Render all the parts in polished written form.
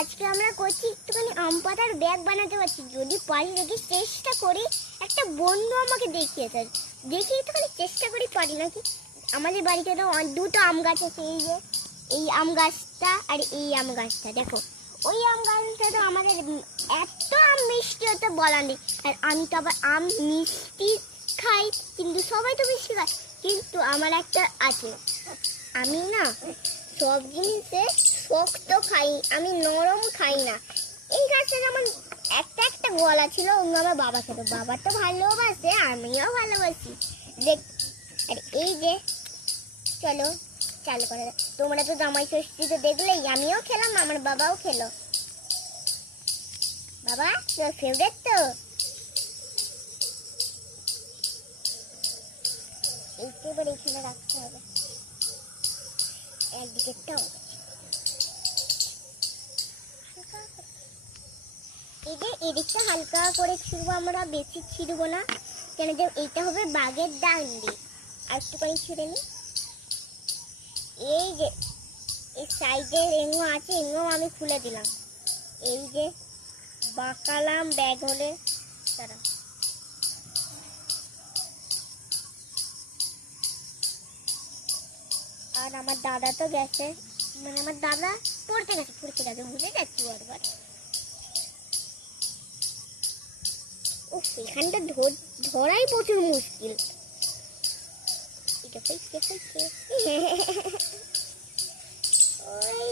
আজকে আমরা করছি একটুখানি আম পাতার ব্যাগ বানাতে পারছি, যদি পারি দেখি চেষ্টা করি। একটা বন্ধু আমাকে দেখিয়েছে, দেখি একটুখানি চেষ্টা করি পারি নাকি। আমাদের বাড়িতে তো দুটো আম গাছ আছে, এই যে এই আম গাছটা আর এই আম গাছটা, দেখো ওই আম গাছটা তো আমাদের এত আম মিষ্টি হতে বলা নেই। আর আমি তো আবার আম মিষ্টি খাই, কিন্তু সবাই তো মিষ্টি খায়, কিন্তু আমার একটা আছে, আমি না সব জিনিসে শক্ত খাই, আমি নরম খাই না। এই গাছটা যেমন একটা একটা গলা ছিল, অন্য আমার বাবা খেত, বাবা তো ভালোবাসে, আমিও ভালোবাসি দেখ। আর এই যে চলো চালু করে, তোমরা তো জামাই ষষ্ঠীতে দেখলেই, আমিও খেলাম, আমার বাবাও খেলো। বাবা তোর ফেভারিট তো, একেবারে এখানে রাখতে হবে, একদিকেরটাও। এই যে এদিকটা হালকা করে ছিড়বো আমরা, বেশি ছিড়বো না, কেন যে এইটা হবে বাঘের ডান্ডি। আর একটুখানি ছিঁড়ে নি। এই যে এই সাইডের এঙ্গো আছে, এঙ্গো আমি খুলে দিলাম। এই যে বাঁকালাম ব্যাগ হলে তারা। আর আমার দাদা তো গেছে, মানে আমার দাদা পড়তে গেছে বুঝে যাচ্ছি বারবার। এখানটা ধরাই প্রচুর মুশকিল। ওই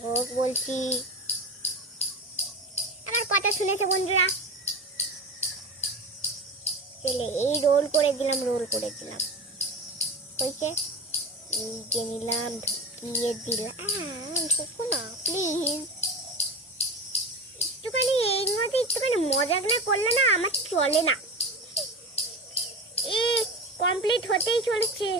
ভোগ বলছি, আমার কথা শুনেছে বন্ধুরা? চলে এই রোল করে দিলাম হয়েছে। এই যে নিলাম, ঢুকিয়ে দিলাম। না প্লিজ, একটুখানি এই মধ্যে একটুখানি মজা না করলে না আমার চলে না। কমপ্লিট হতেই চলেছে।